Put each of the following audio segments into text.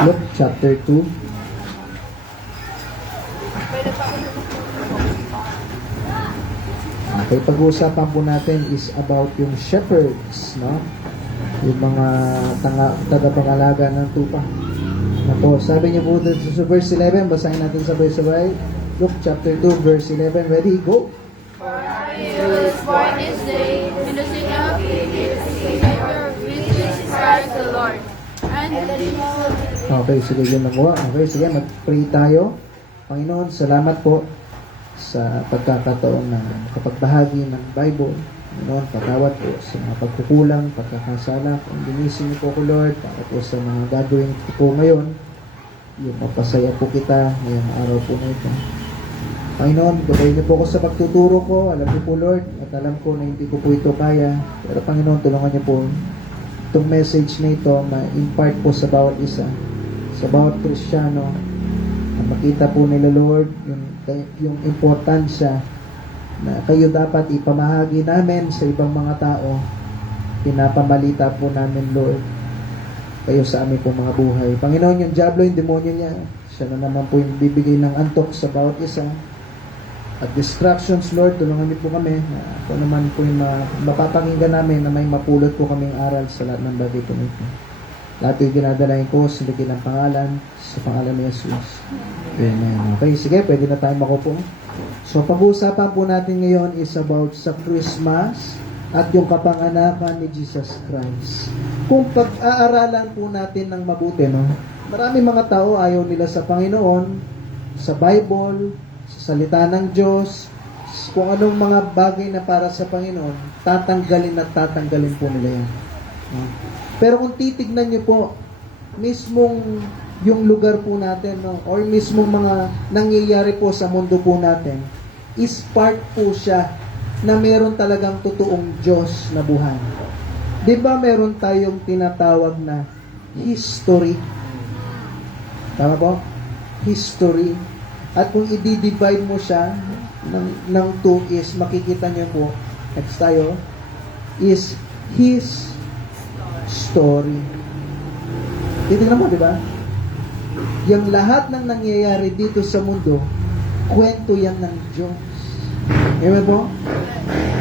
Luke chapter 2. Okay, pag-uusapan po natin is about yung shepherds, no? Yung mga tagapangalaga ng tupa. Ako, sabi niyo po sa verse 11, basahin natin sabay-sabay. Luke chapter 2, verse 11. Ready? Go! For he was born this day in the city of David, a Savior, which is Christ the Lord. And the people... Okay, sige, yun lang po. Okay, sige, mag-pray tayo. Panginoon, salamat po sa pagkakataon na makapagbahagi ng Bible. Panginoon, patawad po sa mga pagkukulang, pagkakasala. Kung linisin niyo po ko, Lord, para po sa mga gagawin ko po ngayon, yung mapasaya po kita ngayong araw po na ito. Panginoon, gabayin niyo po ako sa pagtuturo ko. Alam niyo po, Lord, at alam ko na hindi ko po ito kaya. Pero Panginoon, tulungan niyo po itong message na ito ma-impart po sa bawat isa, sa bawat Kristiyano, na makita po nila, Lord, yung importansya na kayo dapat ipamahagi namin sa ibang mga tao. Pinapamalita po namin, Lord, kayo sa amin po mga buhay. Panginoon, yung diablo, yung demonyo niya, siya na naman po yung bibigay ng antok sa bawat isa. At distractions, Lord, tulungan niyo po kami na ako naman po yung mapapakinggan namin na may mapulot po kaming aral sa lahat ng bagay po nito. Lahat yung ginadalain ko sa ligid ng pangalan, sa pangalan ni Jesus. Amen. Okay, sige, pwede na tayo makupo. So, pag-uusapan po natin ngayon is about sa Christmas at yung kapanganakan ni Jesus Christ. Kung pag-aaralan po natin ng mabuti, no? Marami mga tao ayaw nila sa Panginoon, sa Bible, sa salita ng Diyos, kung anong mga bagay na para sa Panginoon, tatanggalin at tatanggalin po nila yan. No? Pero kung titignan niyo po, mismong yung lugar po natin, no, or mismong mga nangyayari po sa mundo po natin, is part po siya na meron talagang totoong Diyos na buhay. Di ba meron tayong tinatawag na history? Tama po? History. At kung i-divide mo siya ng two is, makikita niyo po, next tayo, is His story. Titignan mo, di ba? Yung lahat ng nangyayari dito sa mundo, kwento yan ng Diyos. Amen po?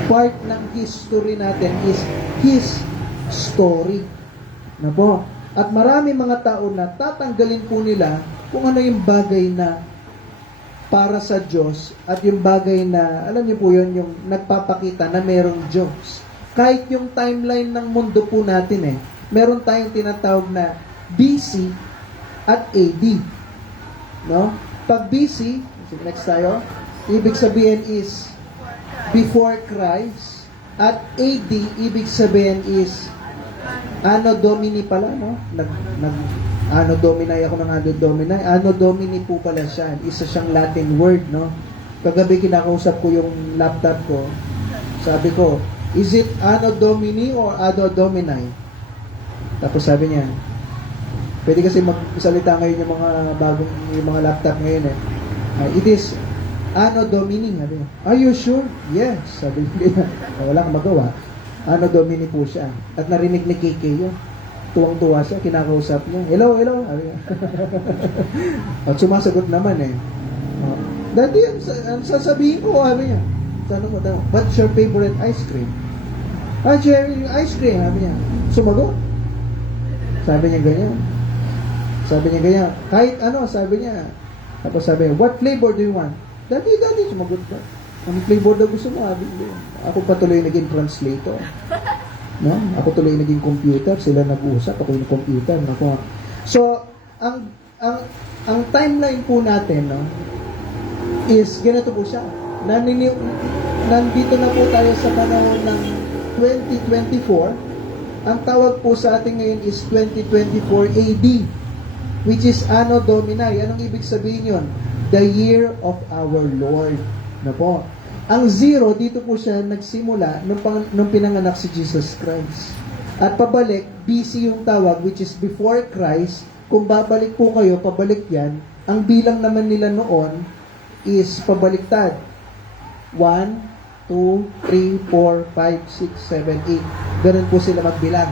Part ng history natin is His story. Na po? At marami mga tao na tatanggalin po nila kung ano yung bagay na para sa Diyos at yung bagay na, alam niyo po yun, yung nagpapakita na merong Diyos. Kahit yung timeline ng mundo po natin meron tayong tinatawag na BC at AD. No? Pag BC, next tayo, ibig sabihin is before Christ, at AD, ibig sabihin is Anno Domini pala, no? Anno Domini ako ng Anno Domini. Anno Domini po pala siya. Isa siyang Latin word, no? Kagabi kinakausap ko yung laptop ko. Sabi ko, is it Anno Domini or Anno Domini? Tapos sabi niya, pwede kasi magsalita ngayon yung mga bagong, yung mga laptop ngayon it is Anno Domini. Sabi niya, are you sure? Yes. Sabi niya, walang magawa. Anno Domini po siya. At narinig ni KK yun. Tuwang-tuwa siya, kinakausap niya. Hello, hello. At sumasagot naman dati ang sasabihin ko, sabi niya, what's your favorite ice cream? Cherry ice cream, sabi niya. Sumagot. Sabi niya ganyan. Kahit ano, sabi niya. Tapos sabi niya, what flavor do you want? Dati, sumagot ka. Anong flavor daw gusto mo? Ako patuloy naging translator. No? Ako tuloy naging computer. Sila nag-uusap. Ako yung computer. No? So, ang timeline po natin, no, is ganito po siya. Nandito na po tayo sa panahon ng 2024. Ang tawag po sa atin ngayon is 2024 AD, which is Anno Domini. Anong ibig sabihin yun? The year of our Lord. Na po. Ang zero, dito po siya nagsimula nung pinanganak si Jesus Christ. At pabalik, BC yung tawag, which is before Christ. Kung babalik po kayo, pabalik yan. Ang bilang naman nila noon is pabaliktad. 1, 2, 3, 4, 5, 6, 7, 8. Ganun po sila magbilang.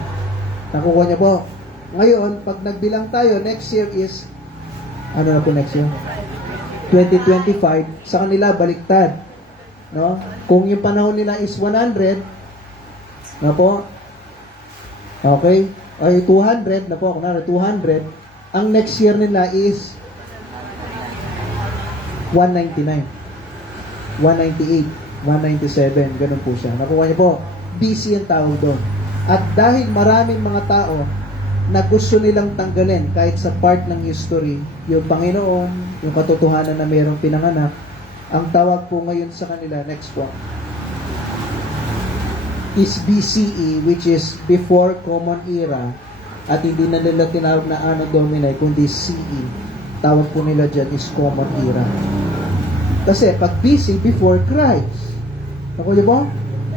Nakukuha niya po. Ngayon, pag nagbilang tayo, next year is, ano na po next year? 2025. Sa kanila, baliktad. No? Kung yung panahon nila is 100, na po, okay, ay 200, na po, kunwari 200, ang next year nila is 199, 198, 197, ganun po siya. Nakuha niyo po, busy ang tawag doon. At dahil maraming mga tao na gusto nilang tanggalin kahit sa part ng history, yung Panginoon, yung katotohanan na mayroong pinanganak, ang tawag po ngayon sa kanila, next one, is BCE, which is before Common Era, at hindi na nila tinawag na Anno Domini, kundi CE. Tawag po nila dyan is Common Era. Kasi pag BC, before Christ. Naku niyo po?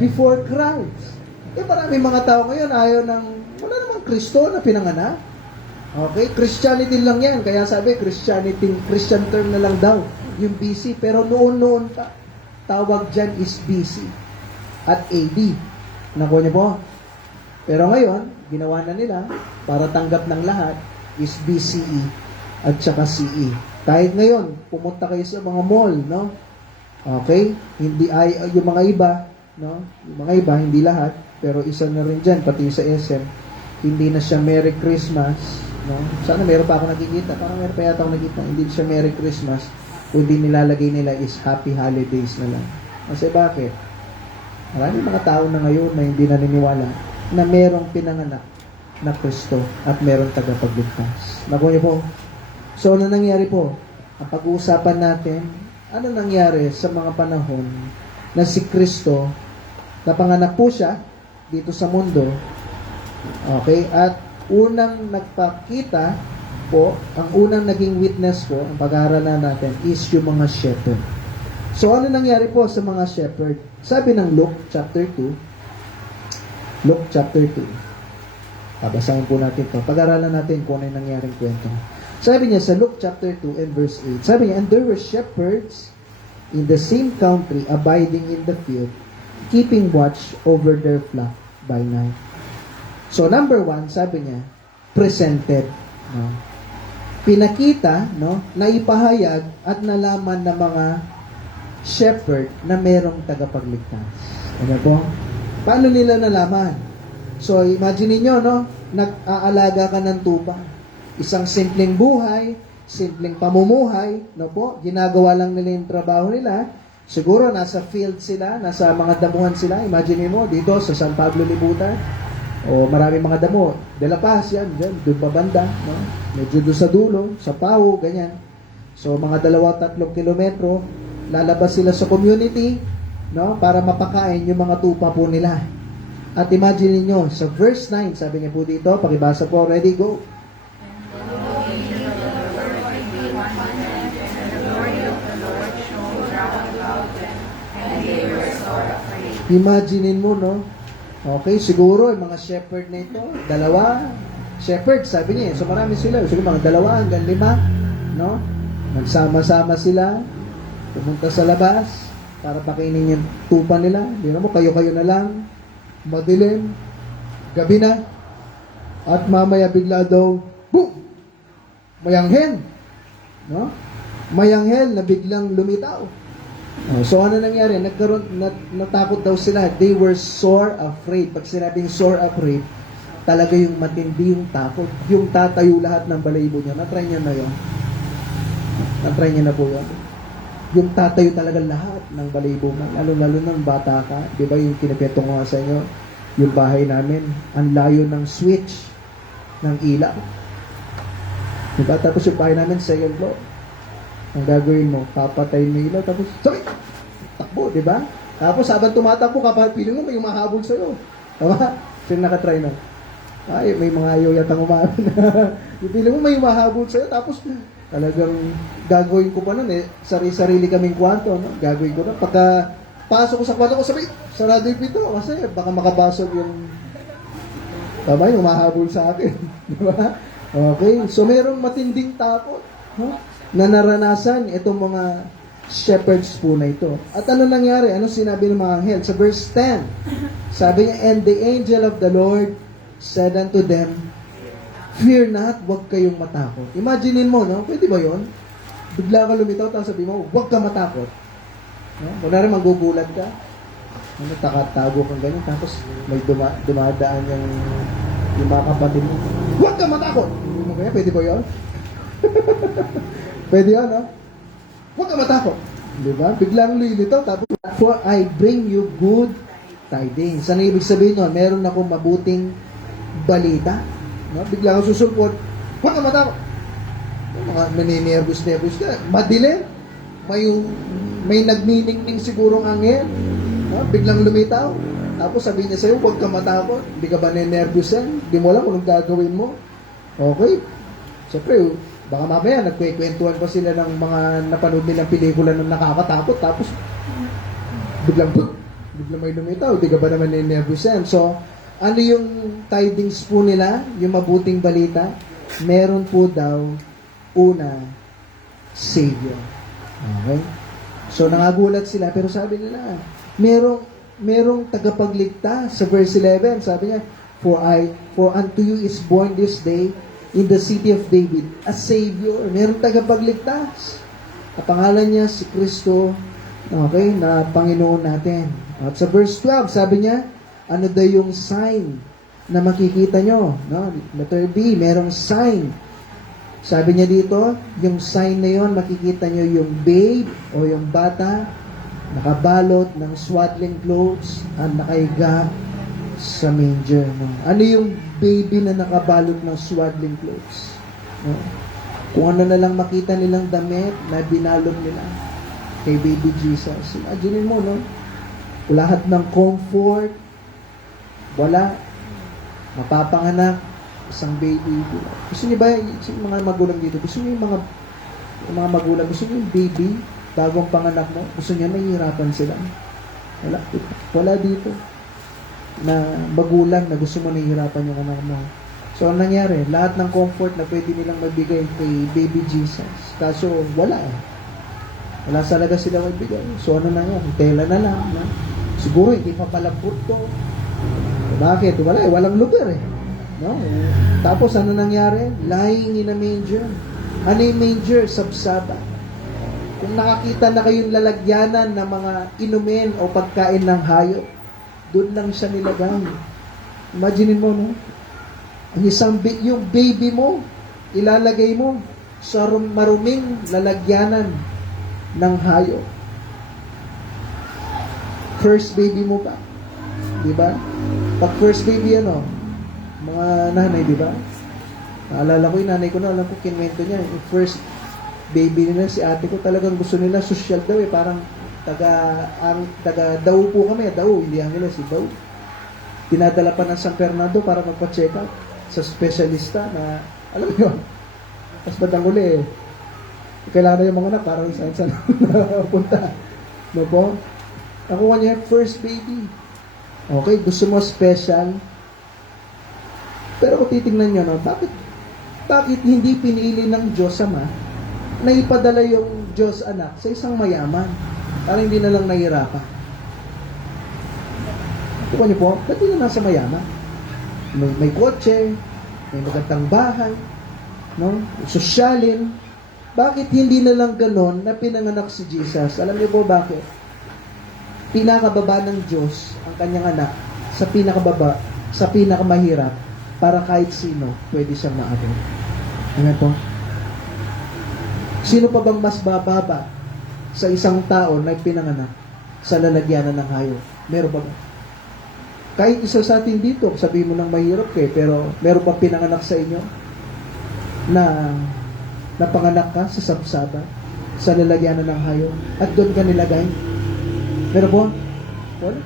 Before Christ. Maraming mga tao ngayon ayaw ng, wala namang Kristo na pinanganak. Okay? Christianity lang yan. Kaya sabi, Christian term na lang daw, yung BC. Pero noon pa, tawag dyan is BC at AD. Naku niyo po? Pero ngayon, ginawa na nila para tanggap ng lahat is BCE at saka CE. Kahit ngayon, pumunta kayo sa mga mall, no? Okay? Hindi ay yung mga iba, no? Yung mga iba, hindi lahat, pero isa na rin dyan, pati sa SM, hindi na siya Merry Christmas, no? Sana meron pa ako nakikita, parang meron pa yata ako nakikita, hindi siya Merry Christmas, kundi nilalagay nila is Happy Holidays na lang. Kasi bakit? Maraming mga tao na ngayon na hindi naniniwala na merong pinanganak na Kristo at merong tagapagligtas. Naku niyo po. So, ano nangyari po? Ang pag-uusapan natin, ano nangyari sa mga panahon na si Kristo, napanganak po siya dito sa mundo, okay? At unang nagpakita po, ang unang naging witness po, ang pag-aaralan natin, is yung mga shepherd. So, ano nangyari po sa mga shepherd? Sabi ng Luke chapter 2, Luke chapter 2. Babasahin po natin ito. Pag-aralan natin kung ano yung nangyaring kwento. Sabi niya sa Luke chapter 2 and verse 8. Sabi niya, and there were shepherds in the same country abiding in the field, keeping watch over their flock by night. So number 1, sabi niya, presented. No? Pinakita, no, naipahayag at nalaman ng mga shepherd na merong tagapagligtas. Ano po? Paano nila nalaman? So, imagine niyo, no? Nag-aalaga ka ng tupa. Isang simpleng buhay, simpleng pamumuhay, no po? Ginagawa lang nila yung trabaho nila. Siguro, nasa field sila, nasa mga damuhan sila. Imagine mo, dito sa San Pablo Libutan, o maraming mga damo. De La Paz, yan, dyan, doon pa banda, no? Medyo doon sa dulo, sa Pau, ganyan. So, mga 2-3 kilometro, lalabas sila sa community, no? Para mapakain yung mga tupa po nila. At imagine niyo sa verse 9, sabi niya po dito, pakibasa po, ready, go. Imaginin mo, no? Okay, siguro, yung mga shepherd na ito, 2 shepherd, sabi niya. So, marami sila. Siguro, mga 2 hanggang 5, no? Nagsama-sama sila, pumunta sa labas, para pakainin yung tupa nila. Hindi na mo, kayo-kayo na lang, madilim, gabi na, at mamaya bigla daw, boom! Mayanghel, no? Mayanghel na biglang lumitaw. So ano nangyari? Natakot daw sila. They were sore afraid. Pag sinabing sore afraid, talaga yung matindi yung takot. Yung tatayo lahat ng balahibo niya. Na-try niya na yun. Na-try niya na po yun. Yung tatayo talaga lahat ng balahibo mo. Lalo ng bata ka. Di ba yung kinapetong ko nga sa inyo? Yung bahay namin, ang layo ng switch ng ilaw. Diba? Tapos yung bahay namin, second floor. Ang gagawin mo, papatay mo ilaw, tapos, sorry! Takbo, di ba? Tapos habang tumatakbo ka, piling mo may umahabol sa'yo. Tama? Sino nakatry na? Ay, may mga ayaw yatang umahabol na. Yung piling mo may umahabol sa'yo, tapos talagang gagawin ko pa nun eh. Sarili kaming kwanto, no? Gagawin ko na. Pagka pasok ko sa kwanto ko, sabi, sarado yung pito. Kasi baka makapasok yung tama yung umahabol sa akin. Di ba? Okay? So, mayroong matinding takot. Huh? Na naranasan itong mga shepherds po na ito. At ano nangyari? Ano sinabi ng mga anghel? Sa verse 10, sabi niya, and the angel of the Lord said unto them, Fear not, huwag kayong matakot. Imaginein mo, no? Pwede ba yon? Bigla ka lumitaw, tapos sabi mo, huwag ka matakot. No? Kunwari, magugulat ka. Ano, takatago kang ganyan, tapos may dumadaan yung mga kapatid mo. Huwag ka matakot! Hindi mo kaya, pwede ba yun? Pwede yun, no? Huwag ka matakot. Di ba? Biglang lumitaw, tapos, for I bring you good tidings. Ano ibig sabihin nun? Meron akong mabuting balita. No? Bigla kang susulpot, huwag ka matakot. Mga naninervous-nervous ka. Madilim. May nagniningning sigurong angel. No? Biglang lumitaw. Tapos sabihin niya sa'yo, huwag ka matakot. Hindi ka ba nervous yan? Hindi mo alam kung anong gagawin mo. Okay. Siyempre, baka mamaya nagkwekwentuhan pa sila ng mga napanood nilang pelikula na nakakatakot. Tapos, biglang may lumitaw. Hindi ka ba naman nervous yan? So, ano yung tidings po nila? Yung mabuting balita? Meron po daw, una, Savior. Okay? So, nangagulat sila. Pero sabi nila, merong tagapagligtas. Sa verse 11, sabi niya, For unto you is born this day in the city of David a Savior. Merong tagapagligtas. Ang pangalan niya si Kristo, okay, na Panginoon natin. At sa verse 12, sabi niya, ano daw yung sign na makikita nyo? No? Letter B, merong sign. Sabi niya dito, yung sign na yon, makikita nyo yung babe o yung bata nakabalot ng swaddling clothes at nakahiga sa manger. No? Ano yung baby na nakabalot ng swaddling clothes? No? Kung ano na lang makita nilang damit na binalot nila kay baby Jesus. Imagine mo, no? Lahat ng comfort, wala. Mapapanganak, isang baby. Gusto niyo ba, yung mga magulang dito, gusto niyo yung mga magulang, gusto niyo yung baby, bagong panganak mo, gusto niya nahihirapan sila. Wala dito na magulang na gusto mo nahihirapan yung anak mo. So, ang nangyari, lahat ng comfort na pwede nilang magbigay kay baby Jesus. Kaso, wala eh. Wala talaga sila magbigay. So, ano na yan? Tela na lang. No? Siguro, hindi pa palambot to. Bakit? Wala eh. Walang lugar eh. No? Tapos, ano nangyari? Lying in a manger. Ano yung manger? Sabsaba. Kung nakakita na kayong lalagyanan ng mga inumin o pagkain ng hayop, doon lang siya nilagay. Imaginin mo, no? Yung baby mo, ilalagay mo sa maruming lalagyanan ng hayop. First baby mo pa. Diba? Pag first baby, ano, mga nanay, diba? Naalala ko yung nanay ko na, alam ko, kinwento niya, yung first baby nila, si ate ko, talagang gusto nila, social daw eh, parang taga daw po kami, daw, hindi ang nila, si daw. Pinadala pa ng San Fernando para magpa-check up sa specialista na, alam mo yun, tapos batang uli eh, kailangan yung mga anak, parang saan punta. No po? Nakuha niya, first baby. Okay, gusto mo special. Pero kung titingnan nyo, no, bakit hindi pinili ng Diyos Ama na ipadala yung Diyos Anak sa isang mayaman para hindi na lang nahihirapan? Tuwa niyo po, ba't hindi na nasa mayaman? May kotse, may magandang bahay, no? Sosyalin. Bakit hindi na lang ganon na pinanganak si Jesus? Alam niyo po bakit? Pinakababa ng Diyos ang kanyang anak sa pinakababa, sa pinakamahirap, para kahit sino pwede siyang maabot. Amen po? Sino pa bang mas bababa sa isang tao na pinanganak sa lalagyanan ng hayop? Meron ba ba? Kahit isa sa atin dito, sabihin mo nang mahirap kayo, pero meron pa pinanganak sa inyo na napanganak ka sa sabsaba, sa lalagyanan ng hayop, at doon ka nilagay? Meron po? Wala.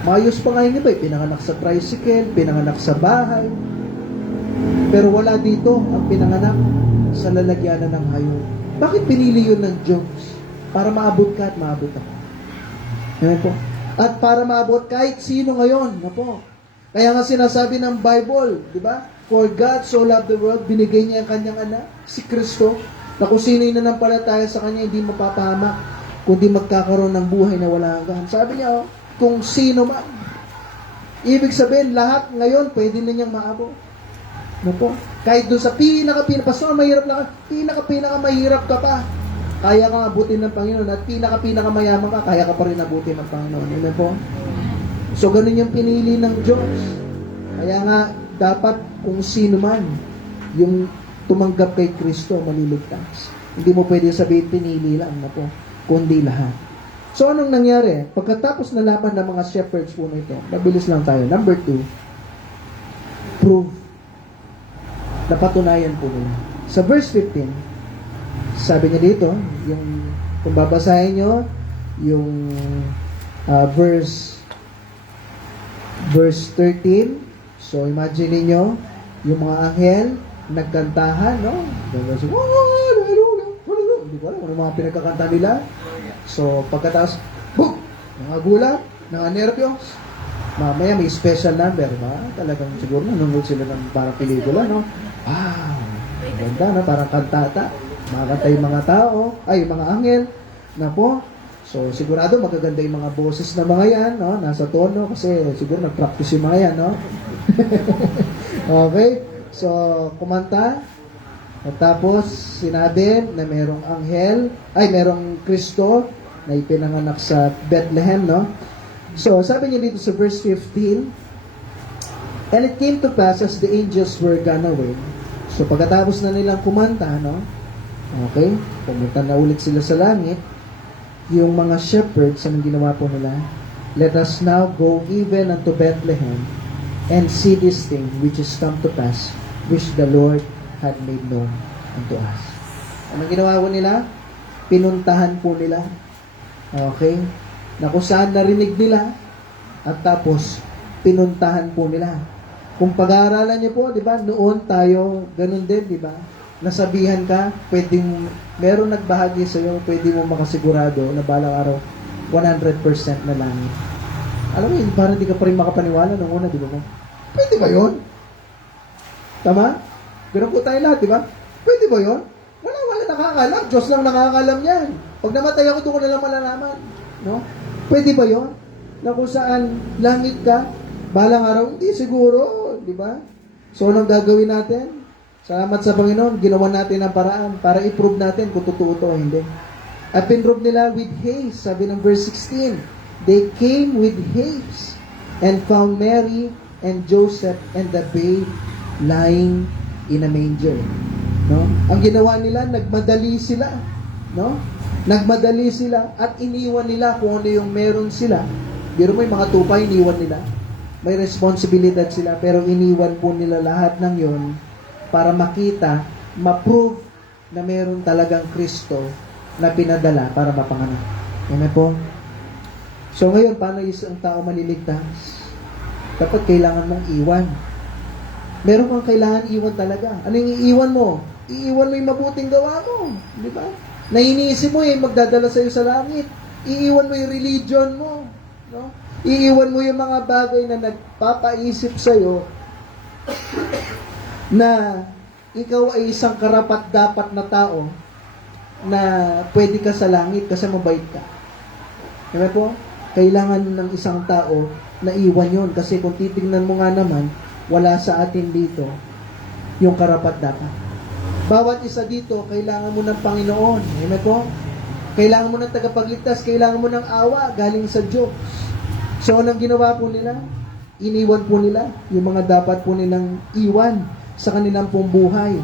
Mayos pa nga yung iba, pinanganak sa tricycle, pinanganak sa bahay, pero wala dito ang pinanganak sa lalagyanan ng hayop. Bakit pinili yun ng Diyos? Para maabot ka at maabot ako. Amen po? At para maabot kahit sino ngayon, na po. Kaya nga sinasabi ng Bible, di ba? For God so loved the world, binigay niya ang kanyang anak, si Kristo, na kung sino yung nanampalataya sa kanya, hindi mapapahamak, kundi magkakaroon ng buhay na wala hanggan. Sabi niya, kung sino man. Ibig sabihin, lahat ngayon, pwede na niyang maabot. No po? Kahit doon sa pastor, mahirap na mahirap ka pa. Kaya kang abutin ng Panginoon at pinaka-mayaman ka, kaya ka pa rin abutin ng Panginoon. Amen po? So, ganun yung pinili ng Diyos. Kaya nga, dapat kung sino man yung tumanggap kay Kristo, maliligtas. Hindi mo pwede sabihin, pinili lang na po, kundi lahat. So, anong nangyari? Pagkatapos nalaman ng mga shepherds po na ito, mabilis lang tayo. Number 2, prove. Napatunayan po nila. Sa verse 15, sabi niya dito, yung, kung babasahin nyo, yung verse 13, so imagine niyo yung mga anghel, nagkantahan, no? Hindi ko alam, ano mga pinagkakanta nila. So, pagkatapos, boom! Nangagulat, nanganervyos. Mamaya may special number, ba? Talagang siguro nanonood sila ng parang pelikula, no? Wow! Ganda, no? Parang kantata. Makakanta yung mga tao, ay, yung mga anghel, na po. So, sigurado magaganda yung mga boses na mga yan, no? Nasa tono, kasi siguro nag-practice yung mga yan, no? Okay? So, kumanta. At tapos, sinabi na merong anghel, ay, merong Kristo na ipinanganak sa Bethlehem, no? So, sabi niya dito sa verse 15, and it came to pass as the angels were gone away. So, pagkatapos na nilang kumanta, no? Okay? Pumunta na ulit sila sa langit. Yung mga shepherds, anong ginawa po nila? Let us now go even unto Bethlehem and see this thing which is come to pass, which the Lord had made known unto us. Anong ginawa po nila? Pinuntahan po nila. Okay? Na kung saan narinig nila at tapos pinuntahan po nila. Kung pag-aaralan niyo po, di ba, noon tayo, ganun din, di ba? Nasabihan ka, pwedeng, meron nagbahagi sa iyo, pwede mo makasigurado na balang araw, 100% na langit. Alam mo yun, parang di ka pa rin makapaniwala nung una, di ba mo? Pwede ba yun? Tama? Ganun po tayo lahat, di ba? Pwede ba yun? Wala nakakalam. Diyos lang nakakalam yan. Pag namatay ako, doon ko na lang malalaman. No? Pwede ba yun? Na kung saan langit ka, balang araw, hindi siguro, di ba? So, anong gagawin natin? Salamat sa Panginoon, ginawa natin ang paraan para i-prove natin kung totoo ito o hindi. At pinrove nila with haste, sabi ng verse 16, they came with haste and found Mary and Joseph and the babe lying in a manger. No? Ang ginawa nila, nagmadali sila. No? Nagmadali sila at iniwan nila kung ano yung meron sila. Biro mo yung mga tupa, iniwan nila. May responsibilidad sila, pero iniwan po nila lahat ng yon para makita, ma-prove na meron talagang Kristo na pinadala para mapanganak. Amen po? So ngayon, paano isang tao maliligtas? Dapat kailangan mong iwan. Meron kang kailangan iwan talaga. Ano yung iiwan mo? Iiwan mo yung mabuting gawa mo. Di ba? Na iniisip mo yung magdadala sa'yo sa langit. Iiwan mo yung religion mo. No? Iiwan mo yung mga bagay na nagpapaisip sa'yo na ikaw ay isang karapat-dapat na tao na pwede ka sa langit kasi mabait ka. Diba po? Kailangan ng isang tao na iwan yun kasi kung titingnan mo nga naman, wala sa atin dito yung karapat-dapat. Bawat isa dito, kailangan mo ng Panginoon. Diba po? Kailangan mo ng tagapagligtas, kailangan mo ng awa galing sa Diyos. So, anong ginawa po nila? Iniwan po nila yung mga dapat po nilang iwan sa kanilang pong buhay.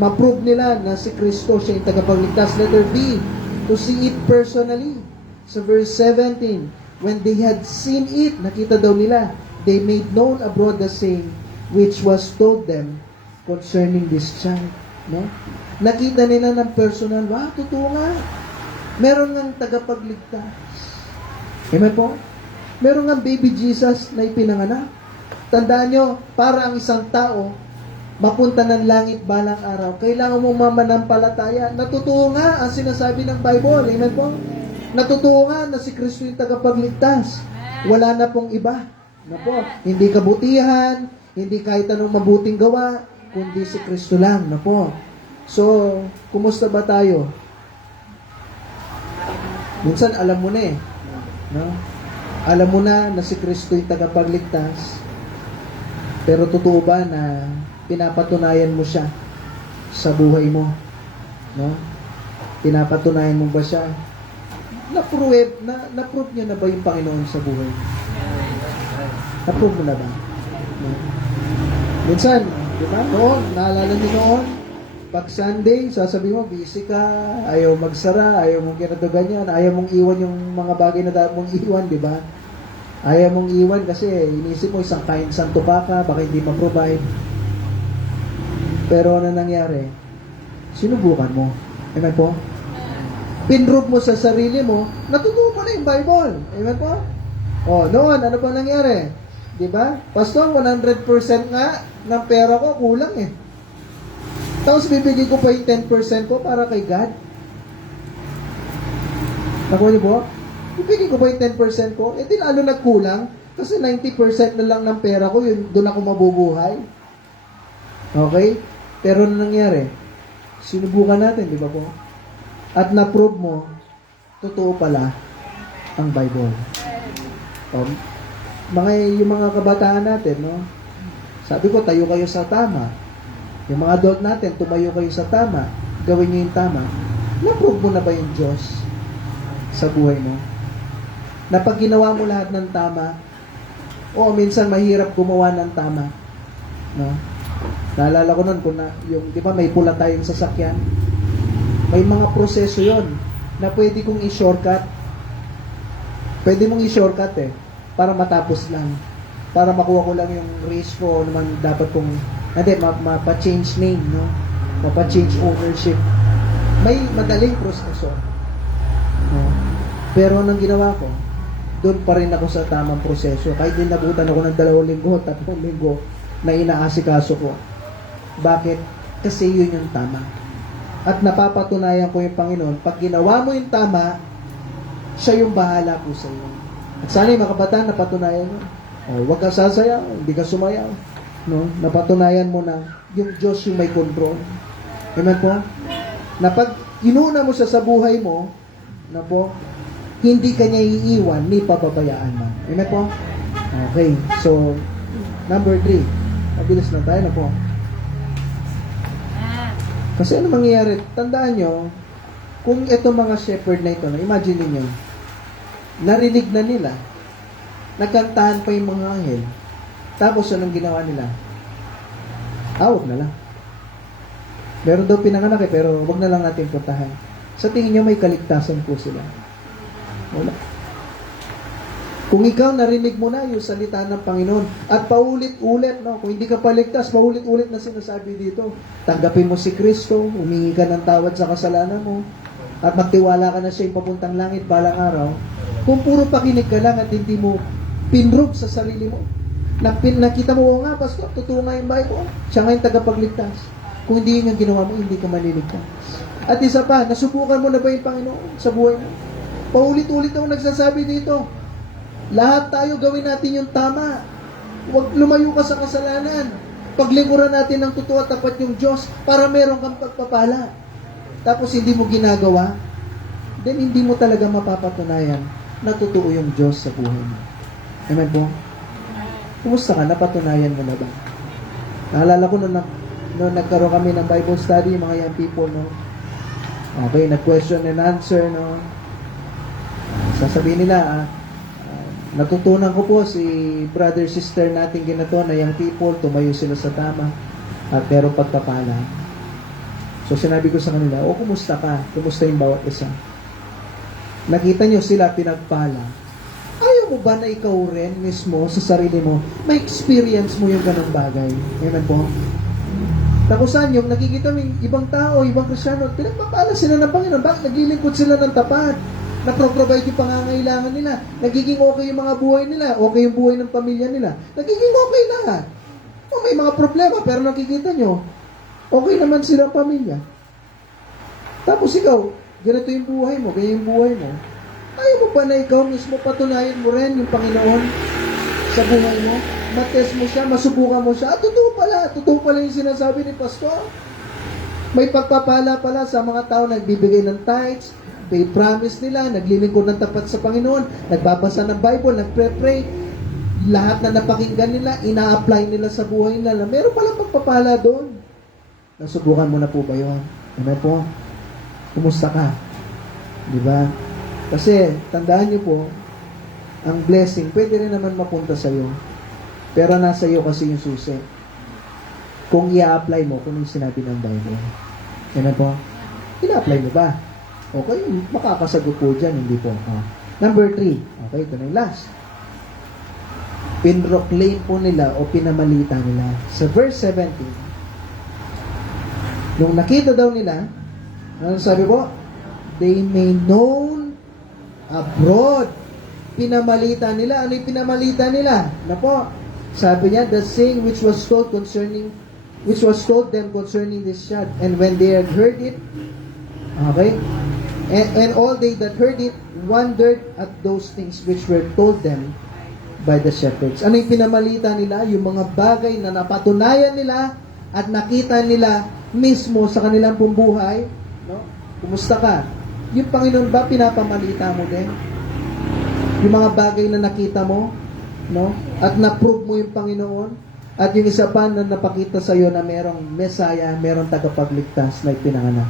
Ma-prove nila na si Kristo siya yung tagapagligtas. Letter B, to see it personally. So verse 17, when they had seen it, nakita daw nila, they made known abroad the saying which was told them concerning this child. No? Nakita nila ng personal, wow, totoo nga. Meron ng tagapagligtas. Amen po? Meron ng baby Jesus na ipinanganak. Tandaan nyo, para ang isang tao mapunta ng langit balang araw, kailangan mo mamanampalataya. Natutuo nga ang sinasabi ng Bible. Amen po? Natutuo nga na si Kristo yung tagapagligtas. Wala na pong iba. Na po? Hindi kabutihan, hindi kahit anong mabuting gawa, kundi si Kristo lang. Na po? So, kumusta ba tayo? Minsan alam mo na eh. No? Alam mo na si Kristo yung tagapagligtas. Pero totoo ba na pinapatunayan mo siya sa buhay mo? No? Pinapatunayan mo ba siya? Na-prove niya na ba yung Panginoon sa buhay mo? Na-prove mo na ba? No? Minsan, di ba? Noon, naalala niyo noon, pag Sunday, sasabihin mo, busy ka, ayaw magsara, ayaw mong ganito ganyan, ayaw mong iwan yung mga bagay na dapat mong iwan, di ba? Ayaw mong iwan kasi inisip mo isang kain santo pa ka, baka hindi ma-provide. Pero ano nangyari? Sinubukan mo. Amen po? Pinrove mo sa sarili mo, natutuwa mo na yung Bible. Amen po? O, noon, ano pa nangyari? Di ba? Pastor, 100% nga ng pera ko, kulang eh. Tapos bibigay ko pa yung 10% ko para kay God. Nakuha niyo po? Bibigay ko pa yung 10% ko? Eh di lalo nagkulang. Kasi 90% na lang ng pera ko, yun, doon ako mabubuhay. Okay? Pero ano nangyari? Sinubukan natin, di ba po? At na-prove mo, totoo pala ang Bible. Yung mga kabataan natin, no? Sabi ko, tayo kayo sa tama. Yung mga adult natin, tumayo kayo sa tama. Gawin niyo yung tama. Na-prove mo na ba yung Diyos sa buhay mo? Na pag ginawa mo lahat ng tama, minsan mahirap gumawa ng tama. No? Naalala ko nun, di ba may pula tayong sasakyan? May mga proseso yon na pwede kong i-shortcut. Pwede mong i-shortcut para matapos lang. Para makuha ko lang yung race ko naman dapat kong mapa-change name, no? Mapa-change ownership. May madaling proseso. No? Pero anong ginawa ko? Doon pa rin ako sa tamang proseso. Kahit din nabutan ako ng 2 linggo, 3 linggo na inaasikaso ko. Bakit? Kasi yun yung tama. At napapatunayan ko yung Panginoon, pag ginawa mo yung tama, siya yung bahala po sa iyo. At sana yung mga kabataan, napatunayan mo. Huwag ka sasayaw, hindi ka sumayaw. No? Napatunayan mo na yung Diyos yung may control. Amen po? Na pag inuna mo siya sa buhay mo, na po, hindi ka niya iiwan, ni pababayaan man. Amen po? Okay. So, number 3. Mabilis na tayo na po. Kasi ano mangyayari? Tandaan nyo, kung itong mga shepherd na ito, imagine niyo, narinig na nila, nagkantahan pa yung mga anghel, tapos anong ginawa nila? Huwag na lang. Meron daw pinanganak pero wag na lang natin puntahan. Sa tingin nyo, may kaligtasan po sila? Wala. Kung ikaw narinig mo na yung salita ng Panginoon at paulit-ulit, no? Kung hindi ka paligtas, paulit-ulit na sinasabi dito, tanggapin mo si Kristo, humingi ka ng tawad sa kasalanan mo, at magtiwala ka na siya yung papuntang langit balang araw. Kung puro pakinig ka lang at hindi mo pinrove sa sarili mo, nakita mo nga, Pastor, totoo nga yung Bible, siya nga yung tagapagligtas. Kung hindi yun yung ginawa mo, hindi ka maliligtas. At isa pa, nasubukan mo na ba yung Panginoon sa buhay mo? Paulit-ulit ako nagsasabi dito, lahat tayo gawin natin yung tama. Huwag lumayo ka sa kasalanan. Paglingkuran natin ng totoo at tapat yung Diyos para meron kang pagpapala. Tapos hindi mo ginagawa, then hindi mo talaga mapapatunayan na totoo yung Diyos sa buhay mo. Amen po? Kumusta ka? Napatunayan mo na ba? Naalala ko nung nagkaroon kami ng Bible study, mga young people, no? Okay, nag-question and answer, no? Sasabihin nila, natutunan ko po si brother, sister natin ginato na young people, tumayo sila sa tama at pero pagpapala. So sinabi ko sa kanila, kumusta ka? Kumusta yung bawat isa? Nakita nyo sila pinagpala. Ayaw mo ba na ikaw rin mismo sa sarili mo, may experience mo yung ganong bagay? Amen po? Takusan yung nakikita mo yung ibang tao, ibang Kristyano, pinagpapala sila ng Panginoon. Bakit naglilingkod sila ng tapat? Na-provide yung pangangailangan nila. Nagiging okay yung mga buhay nila. Okay yung buhay ng pamilya nila. Nagiging okay lahat. May mga problema, pero nakikita nyo, okay naman silang pamilya. Tapos ikaw, ganito yung buhay mo, ganyan yung buhay mo. Ayaw mo ba na ikaw mismo patunayan mo rin yung Panginoon sa buhay mo? Matest mo siya, masubukan mo siya. Totoo pala yung sinasabi ni Pastor. May pagpapala pala sa mga tao na nagbibigay ng tithes, may promise nila, naglilingkod ng tapat sa Panginoon, nagbabasa ng Bible, nagpre-pray. lahat na napakinggan nila, ina-apply nila sa buhay nila. Meron palang pagpapala doon. Nasubukan mo na po ba yun? Ano po? Kumusta ka? Di ba? Kasi, tandaan niyo po, ang blessing, pwede rin naman mapunta sa iyo. Pero nasa iyo kasi yung susi. Kung i-apply mo, kung yung sinabi ng Bible. Ano po? Ina-apply mo ba? Okay, makakasagot po dyan, hindi po. Number 3. Okay, ito na yung last. Pinroclaim po nila o pinamalita nila. Sa verse 17, nung nakita daw nila, ano sabi po? They may known abroad. Pinamalita nila. Ano yung pinamalita nila? Na po, sabi niya, the saying which was told them concerning this child. And when they had heard it, okay, and all they that heard it wondered at those things which were told them by the shepherds. Ano yung pinamalita nila? Yung mga bagay na napatunayan nila at nakita nila mismo sa kanilang buhay. No? Kumusta ka? Yung Panginoon ba pinapamalita mo din? Yung mga bagay na nakita mo, no? At na-prove mo yung Panginoon, at yung isa pa na napakita sa iyo na merong Messiah, merong tagapagligtas na ipinanganak.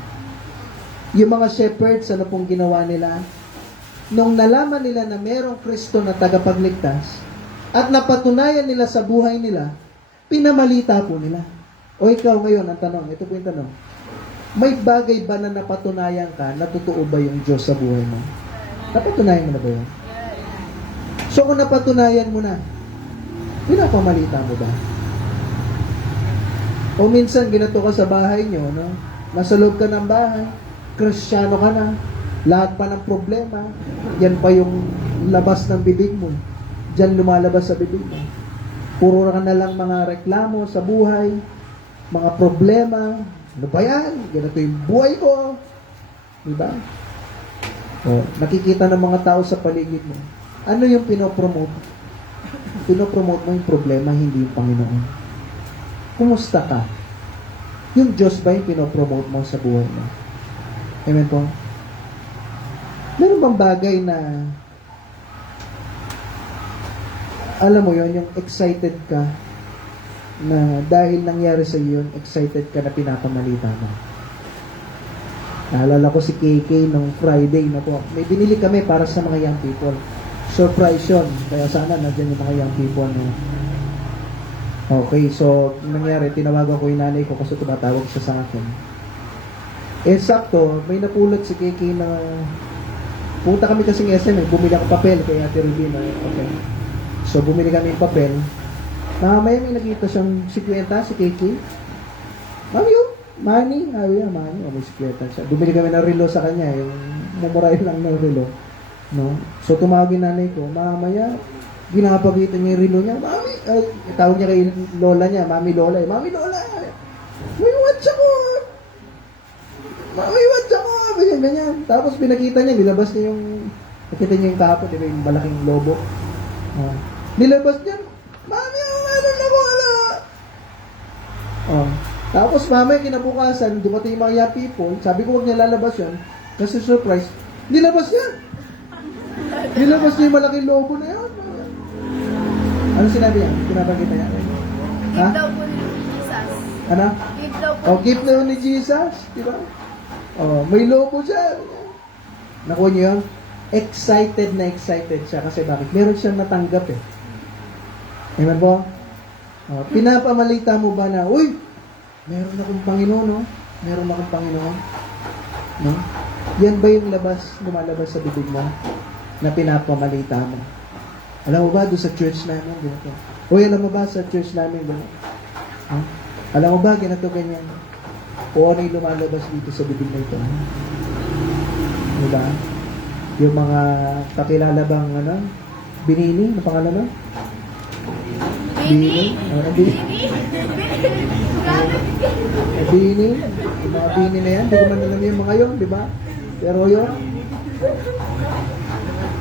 Yung mga shepherds, ano pong ginawa nila? Nung nalaman nila na merong Kristo na tagapagligtas, at napatunayan nila sa buhay nila, pinamalita po nila. O ikaw ngayon, ang tanong, ito po yung tanong, may bagay ba na napatunayan ka na totoo ba yung Diyos sa buhay mo? Napatunayan mo na ba yun? So kung napatunayan mo na, pinapamalita mo ba? O minsan, ginato ka sa bahay nyo, no? Nasa loob ka ng bahay, Kristiyano ka na, lahat pa ng problema, yan pa yung labas ng bibig mo. Diyan lumalabas sa bibig mo. Puro ka na lang mga reklamo sa buhay, mga problema, ano ba yan? Ganito yung buhay ko. Diba? O, nakikita ng mga tao sa paligid mo. Ano yung pinopromote? Pinopromote mo yung problema, hindi yung Panginoon. Kumusta ka? Yung Diyos ba yung pinopromote mo sa buhay mo? Amen po? Meron bang bagay na alam mo yon, yung excited ka na dahil nangyari sa iyo yun, excited ka na pinapamalita mo? Naalala ko si KK nung Friday na po. May binili kami para sa mga young people. Surprise yun. Kaya sana nandiyan yung mga young people. No? Okay, so nangyari, tinawagan ko yung nanay ko kasi tumatawag siya sa akin. Eh, sakto, may napulot si KK na punta kami kasing SM, bumili ako papel kay Ate Rubina. Okay. So, bumili kami ng papel. Mamaya may nakita siyang 50, si KK. Mami, oh, money. Sabi niya, money. O, may 50 siya. Bumili kami ng relo sa kanya, yung mumurahin lang ng relo. No? So, tumawag yung nanay ko. Mamaya, ginapagitan niya yung relo niya. Mami, tawag niya kay lola niya, Mami Lola. Mami Lola, may watch ako. Mami, watch ako. Ganyan. Tapos pinakita niya, nilabas niya yung, nakita niya yung kahapon, di ba, yung malaking lobo. Nilabas niya, Mami, meron ako, ala. Tapos mamaya kinabukasan, dumating yung mga young people, sabi ko huwag niya lalabas yun, kasi surprise, nilabas yan. Nilabas niya yung malaking lobo na yun. Ano sinabi niya? Pinapagkita niya? Ha? Gift daw po ni Jesus. Ano? Gift daw po. Gift na yun ni Jesus, di ba? May lobo siya. Nakuha niyo yun? Excited siya. Kasi bakit? Meron siyang natanggap eh. Amen po? Pinapamalita mo ba na, uy, meron akong Panginoon, no? Meron akong Panginoon. No? Yan ba yung lumalabas sa bibig mo na pinapamalita mo? Alam mo ba, doon sa church namin, ganito. Uy, alam mo ba, sa church namin, ganito. Alam mo ba, ganito, ganyan. O ano yung lumalabas dito sa bibig na ito? Diba? Yung mga kakilala bang, ano? Binini? Ano pangalan na? Bini? Bini? Yung mga bini na yan, di ko man alam yung mga yun, di ba? Pero yun,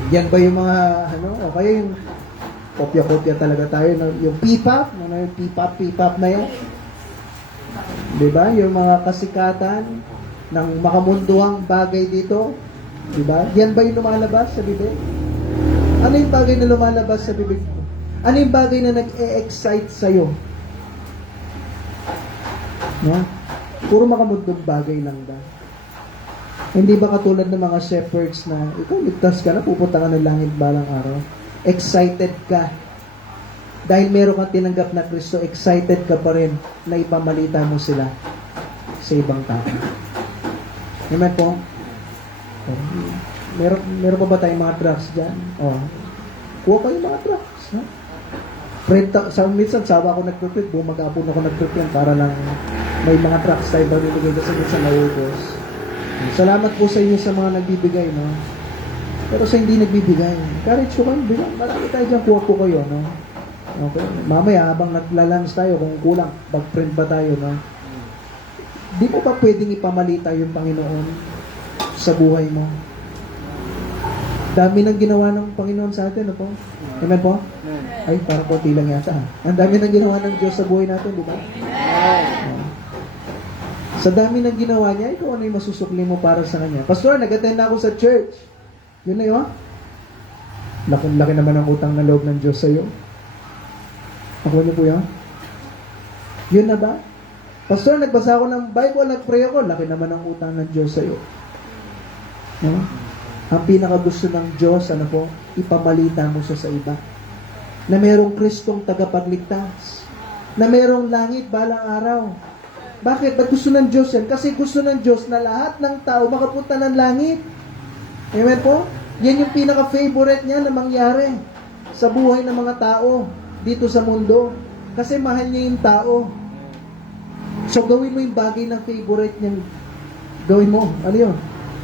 yan ba yung mga, ano, o kaya yung kopya-kopya talaga tayo, no? Yung P-pop, ano yung P-pop na yan? Di ba? Yung mga kasikatan ng makamunduang bagay dito, di ba? Yan ba yung lumalabas sa bibig? Ano yung bagay na lumalabas sa bibig mo? Ano yung bagay na nag-e-excite sa'yo? No? Puro makamundong bagay lang ba? Hindi ba katulad ng mga shepherds na ikaw ligtas ka na, pupunta ka ng langit balang araw? Excited ka. Dahil meron kang tinanggap na Kristo, excited ka pa rin na ipamalita mo sila sa ibang tao. Amen po? Meron pa ba tayong mga trucks dyan? Kuha kayo mga trucks. No? Minsan, sawa ako nag-prepare, bumagapon ako nag-prepare para lang may mga trucks tayo ba nilagay kasi minsan naubos. Salamat po sa inyo sa mga nagbibigay, no? Pero sa hindi nagbibigay, encourage ko kayo, marami tayo dyan, kuha po kayo, no? Okay? Mamaya, habang naglalunch tayo, kung kulang, mag-print pa tayo, no? Di mo ba pwedeng ipamalita yung Panginoon sa buhay mo? Dami ng ginawa ng Panginoon sa atin, no po? Amen po? Ay, parang konti lang yata. Ang dami ng ginawa ng Diyos sa buhay natin, di ba? Sa dami ng ginawa niya, ikaw ano yung masusukli mo para sa Kanya? Pastor, nag-attend na ako sa church. Yun na yun. Laki naman ang utang na loob ng Diyos sa'yo. Ako niyo po yan? Yun na ba? Pastor, nagbasa ako ng Bible, nag-pray ako, laki naman ang utang ng Diyos sa'yo. No? Ang pinakagusto ng Diyos, ano po, ipamalita mo siya sa iba. Na merong Kristong tagapagligtas. Na merong langit balang araw. Bakit? Ba't gusto ng Diyos yan? Kasi gusto ng Diyos na lahat ng tao makapunta ng langit. Amen po? Yan yung pinaka-favorite niya na mangyari sa buhay ng mga tao dito sa mundo. Kasi mahal niya yung tao. So, gawin mo yung bagay ng favorite niyang gawin mo. Ano yun?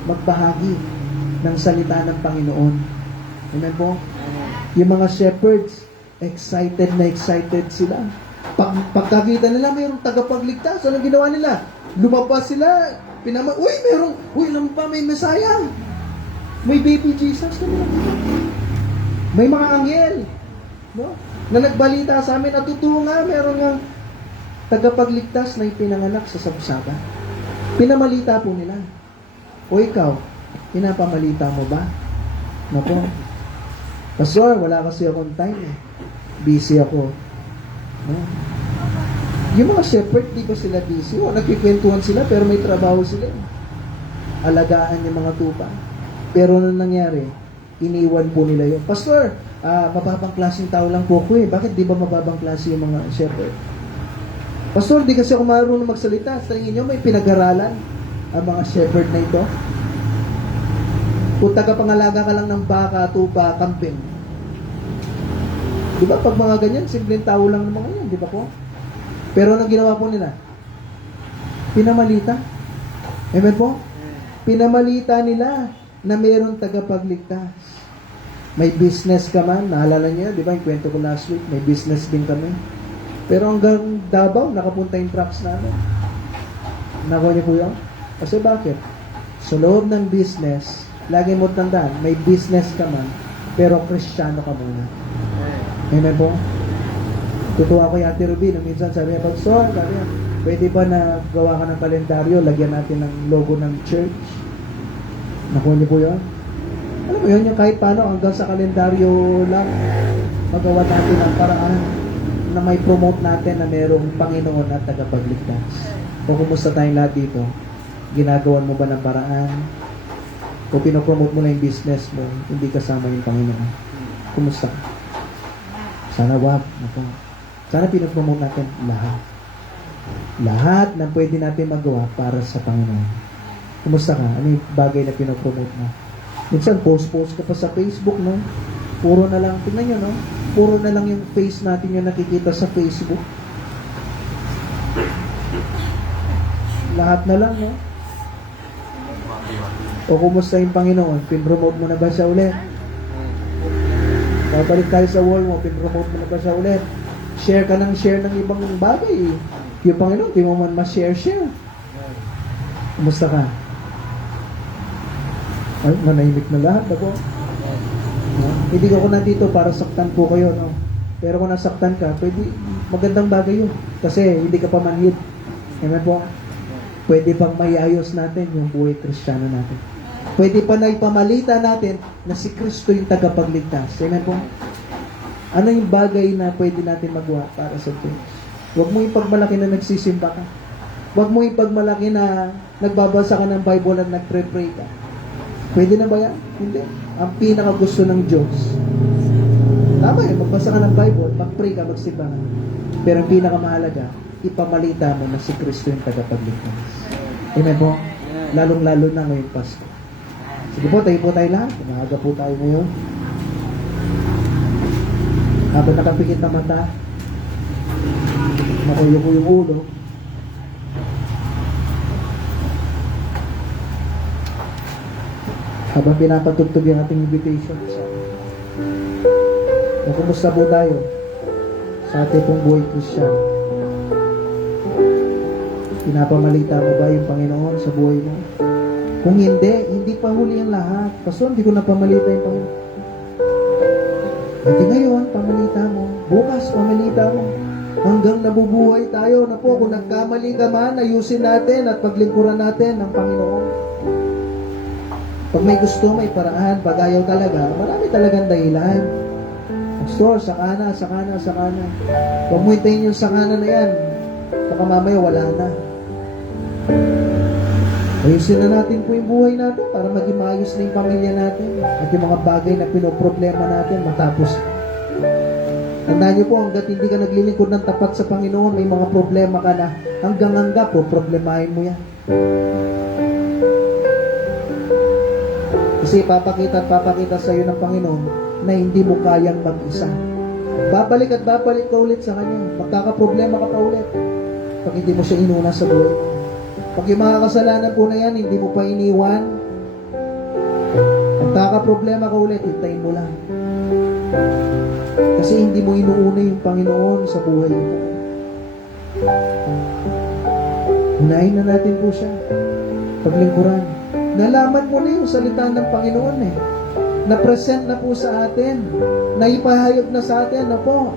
Magbahagi ng salita ng Panginoon. Amen po? Yung mga shepherds, excited na excited sila. Pagkakita nila, mayroong tagapagligtas. Anong ginawa nila? Lumabas sila. Alam pa, may Messiah. May baby Jesus. May mga anghel. No? Na nagbalita sa amin, natutuwa nga, meron nga tagapagligtas na ipinanganak sa sabsaban. Pinamalita po nila. O ikaw, pinapamalita mo ba? Napo. Pastor, wala kasi akong time eh. Busy ako. No? Yung mga shepherd, di ba sila busy? Nagkikwentuhan sila, pero may trabaho sila. Alagaan yung mga tupa. Pero anong nangyari? Iniwan po nila yun. Pastor, mababang klaseng tao lang po ako eh. Bakit di ba mababang klase yung mga shepherd? Pastor, di kasi ako marunong magsalita. Sa tingin nyo, may pinag-aralan ang mga shepherd na ito? Kung tagapangalaga ka lang ng baka, tupa, kambing. Di ba, pag mga ganyan, simpleng tao lang ng mga yan, di ba po? Pero anong ginawa po nila? Pinamalita. Amen po? Pinamalita nila na mayroong tagapagligtas. May business ka man, naalala niyo, di ba, yung kwento ko last week, may business din kami. Pero hanggang Davao, nakapunta yung trucks namin. Nakuha niyo po yun? Kasi bakit? Sa loob ng business, lagi mo tandaan, may business ka man, pero Kristiyano ka muna. Amen po? Tutuwa ko yung Ate Ruby, nung minsan sabi niya, Pastor, pwede ba na gawa ka ng kalendaryo, lagyan natin ng logo ng church? Nakuha niyo po yun? Alam mo yun, yung kahit paano, hanggang sa kalendaryo lang, magawa natin ang paraan na may promote natin na merong Panginoon at tagapagligtas. So, kumusta tayong lahat dito? Ginagawan mo ba ng paraan? O pinopromote mo na yung business mo, hindi kasama yung Panginoon? Kumusta? Sana wag. Sana pinopromote natin lahat. Lahat na pwede natin magawa para sa Panginoon. Kumusta ka? Ano yung bagay na pinopromote mo? Minsan, post ka pa sa Facebook, no? Puro na lang, tingnan nyo, no? Puro na lang yung face natin yung nakikita sa Facebook. Lahat na lang, no? O kumusta yung Panginoon? Pinromote mo na ba siya ulit? Babalik tayo sa wall mo, pinromote mo na ba siya ulit? Share ka ng ibang bagay. Yung Panginoon, di mo man ma-share. Kumusta ka? Ay, manahimik na lahat. Ako. No? Hindi ako nandito para saktan po kayo. No? Pero kung nasaktan ka, pwede, magandang bagay yun. Kasi hindi ka pa manhid. Amen po? Pwede pang maiayos natin yung buhay Kristiyano natin. Pwede pa na ipamalita natin na si Kristo yung tagapagligtas. Amen po? Ano yung bagay na pwede natin magawa para sa Diyos? Huwag mo ipagmalaki na nagsisimba ka. Huwag mo ipagmalaki na nagbabasa ka ng Bible at nagpre-pray ka. Pwede na ba yan? Hindi. Ang pinaka gusto ng Diyos. Tama yun, magbasa ka ng Bible, mag-pray ka, magsimba ka. Pero ang pinakamahalaga, ipamalita mo na si Kristo yung tagapagligtas. Amen po? Lalong-lalo na ngayong Pasko. Sige po, tayo po tayo lahat. Maaga po tayo ngayon. Habang nakapikit na mata, makuyo ko yung ulo, habang pinapatugtog yung ating invitation sa kumusta po tayo sa ating pong buhay Christian? Pinapamalita mo ba yung Panginoon sa buhay mo? Kung hindi pa huli ang lahat. Kaso hindi ko napamalita yung Panginoon. Hindi ngayon, pamalita mo. Bukas, pamalita mo. Hanggang nabubuhay tayo na po, kung nagkamali ka man, ayusin natin at paglingkuran natin ang Panginoon. Pag may gusto, may paraan. Pag ayaw talaga, marami talagang dahilan. Pastor, sakana. Huwag mo hintayin yung sakana na yan. Baka mamaya wala na. Ayusin na natin po yung buhay natin para maging maayos na yung pamilya natin at yung mga bagay na pinoproblema natin matapos. Tandaan niyo po, hanggat hindi ka naglilingkod ng tapat sa Panginoon, may mga problema ka na hanggang po, problemahin mo yan. Kasi papakita sa iyo ng Panginoon na hindi mo kayang mag-isa. Babalik ka ulit sa Kanya. Magkakaproblema ka pa ulit pag hindi mo siya inuna sa buhay mo. Pag yung mga kasalanan po na yan, hindi mo pa iniwan, magkakaproblema ka ulit, hintayin mo lang. Kasi hindi mo inuuna yung Panginoon sa buhay mo. Unahin na natin po siya. Paglingkuran. Nalaman mo na yung salita ng Panginoon eh. Na-present na po sa atin. Naipahayag na sa atin na po.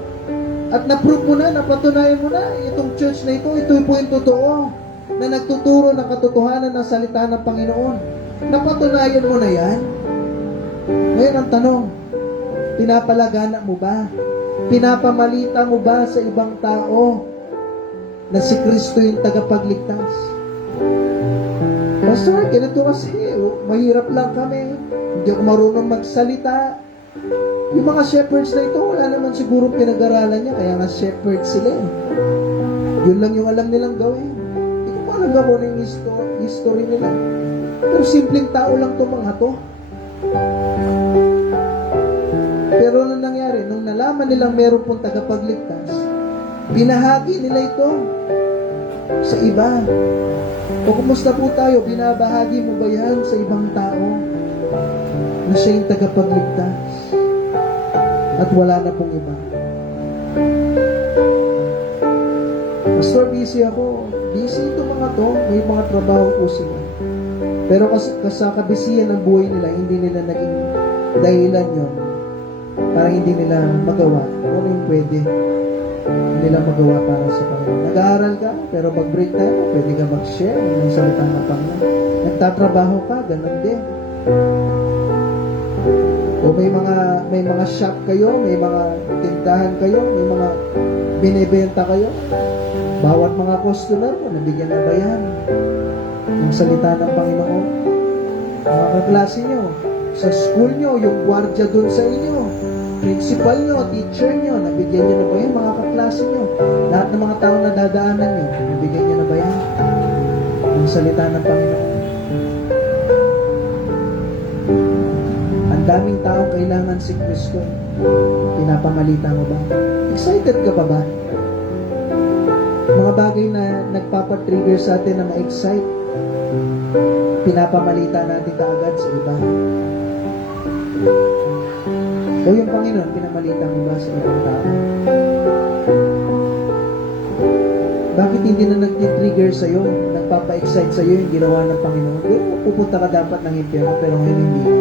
At na-prove mo na, napatunayan mo na itong church na ito po yung totoo. Na nagtuturo ng katotohanan ng salita ng Panginoon. Napatunayan mo na yan. Ngayon ang tanong, pinapalagana mo ba? Pinapamalita mo ba sa ibang tao na si Kristo yung tagapagligtas? Pastor, ganito kasi, mahirap lang kami. Hindi ako marunong magsalita. Yung mga shepherds na ito, wala naman siguro pinag-aralan niya, kaya nga shepherds sila. Yun lang yung alam nilang gawin. Hindi ko alam mo na yung history nila. Pero simpleng tao lang ito mga to. Pero anong nangyari? Nung nalaman nilang meron pong tagapagligtas, binahagi nila ito sa iba. O kumusta po tayo? Binabahagi mo ba yan sa ibang tao na siya yung tagapagligtas at wala na pong iba? Pastor, busy ako. Busy ito mga to. May mga trabaho po sila. Pero kasi sa kabisihan ng buhay nila, hindi nila naging dahilan yun. Parang hindi nila magawa. Ano yung pwede nila magawa para sa Panginoon? Nag-aaral ka, pero pag-break time, pwede ka mag-share ng salita ng Panginoon. Nagtatrabaho ka, ganun din. O may mga shop kayo, may mga tindahan kayo, may mga binibenta kayo. Bawat mga customer mo, nabigyan na ba yan ng salita ng Panginoon? Mga kaklase nyo, sa school nyo, yung gwardiya dun sa inyo, principal nyo, teacher nyo, nabigyan nyo na ba yan, mga kaklase nyo? Lahat ng mga tao na dadaanan nyo, nabigyan nyo na ba yan ng salita ng Panginoon? Ang daming tao kailangan si Kristo. Pinapamalita mo ba? Excited ka pa ba? Mga bagay na nagpapatrigger sa atin na ma-excite, pinapamalita natin kaagad sa iba. O yung Panginoon, pinamalita mo ba sa ibang tao? Bakit hindi na nag-trigger sa'yo, nagpapa-excite sa'yo yung ginawa ng Panginoon? Pero pupunta ka dapat ng impyerno, pero ngayon hindi na.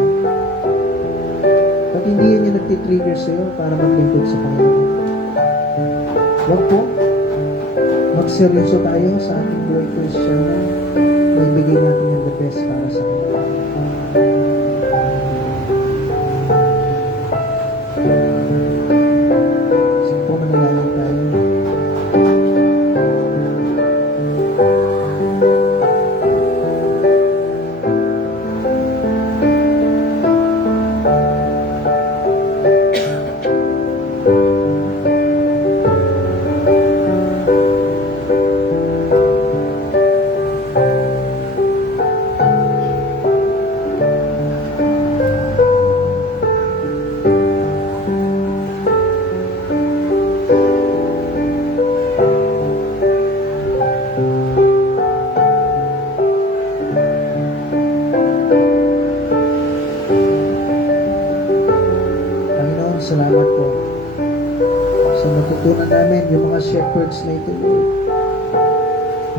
Bakit hindi yun yung nag-trigger sa'yo para maglingkod sa Panginoon? Huwag po. Magseryoso tayo sa ating buhay Christian. Magbigay natin yung the best para sa Kanya.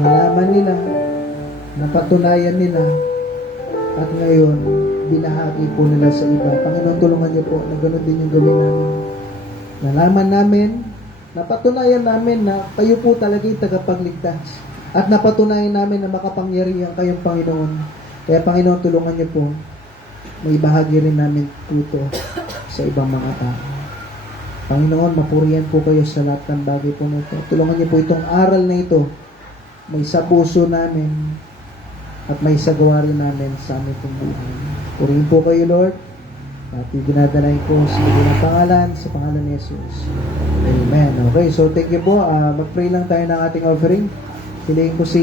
nalaman nila, napatunayan nila, at ngayon, binahagi po nila sa iba. Panginoon, tulungan niyo po na ganoon din yung gawin namin. Nalaman namin, napatunayan namin na kayo po talaga yung tagapagligtas. At napatunayan namin na makapangyarihan kayong Panginoon. Kaya Panginoon, tulungan niyo po, may bahagi rin namin po sa ibang mga tao. Panginoon, mapurihan po kayo sa lahat ng bagay po nito. Tulungan niyo po itong aral na ito, may sa puso namin, at may sagawa rin namin sa aming pong buhay. Purihin po kayo, Lord. At ibinadalain ko sa mga pangalan, sa pangalan ni Jesus. Amen. Okay, so thank you po. Mag-pray lang tayo ng ating offering. Piliin ko si